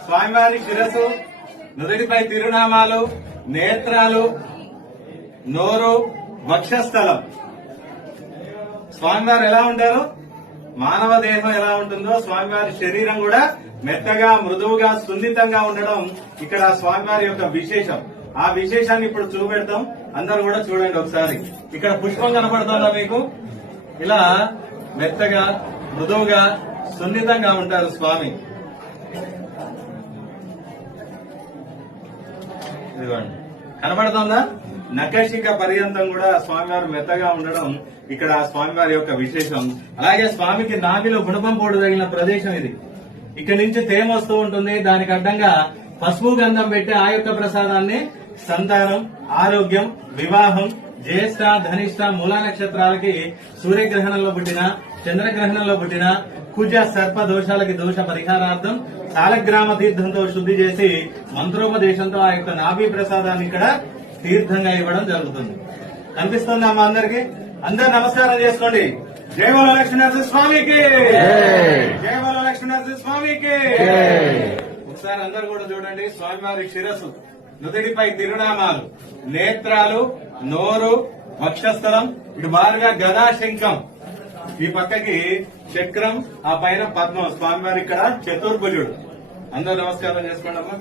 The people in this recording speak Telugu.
స్వామివారి శిరస్సు, నుదుటిపై తిరునామాలు, నేత్రాలు, నోరు, వక్షస్థలం. స్వామివారు ఎలా ఉంటారు? మానవ దేహం ఎలా ఉంటుందో స్వామివారి శరీరం కూడా మెత్తగా, మృదువుగా, సున్నితంగా ఉండడం ఇక్కడ స్వామివారి యొక్క విశేషం. ఆ విశేషాన్ని ఇప్పుడు చూపెడతాం. అందరూ కూడా చూడండి ఒకసారి. ఇక్కడ పుష్పం కనపడుతుందా మీకు? ఇలా మెత్తగా, మృదువుగా, సున్నితంగా ఉంటారు స్వామి. ఇదిగోండి, కనపడుతుందా? నఖశిఖ పర్యంతం కూడా స్వామివారు మెత్తగా ఉండడం ఇక్కడ స్వామివారి యొక్క విశేషం. అలాగే స్వామికి నాభిలో గుణపం పోటు తగిలిన ప్రదేశం ఇది. ఇక్కడి నుంచి తేమ వస్తూ ఉంటుంది. దానికి అడ్డంగా పసుపు గంధం పెట్టి ఆ యొక్క ప్రసాదాన్ని సంతానం, ఆరోగ్యం, వివాహం, జ్యేష్ఠ, ధనిష్ట, మూలా నక్షత్రాలకి, సూర్యగ్రహణంలో పుట్టిన, చంద్రగ్రహణంలో పుట్టిన, కుజ సర్ప దోషాలకి దోష పరిహారార్థం సాలగ్రామ తీర్థంతో శుద్ధి చేసి మంత్రోపదేశంతో ఆ యొక్క నాభి ప్రసాదాన్ని ఇక్కడ తీర్థంగా ఇవ్వడం జరుగుతుంది. కనిపిస్తుందా మా అందరికి? అందరు నమస్కారం చేసుకోండి. జై బోలో లక్ష్మీనరసింహ స్వామికి, జై బోలో లక్ష్మీనరసింహ స్వామికి. ఒకసారి అందరు కూడా చూడండి. స్వామివారి శిరస్సు, నుదుటిపై తిరునామాలు, నేత్రాలు, నోరు, వక్షస్థలం, ఇటు బారుగా గదా శంఖం, ఈ పక్కకి చక్రం, ఆ పైన పద్మం. స్వామివారి ఇక్కడ చతుర్భుజుడు. అందరూ నమస్కారం చేసుకోండి అమ్మా.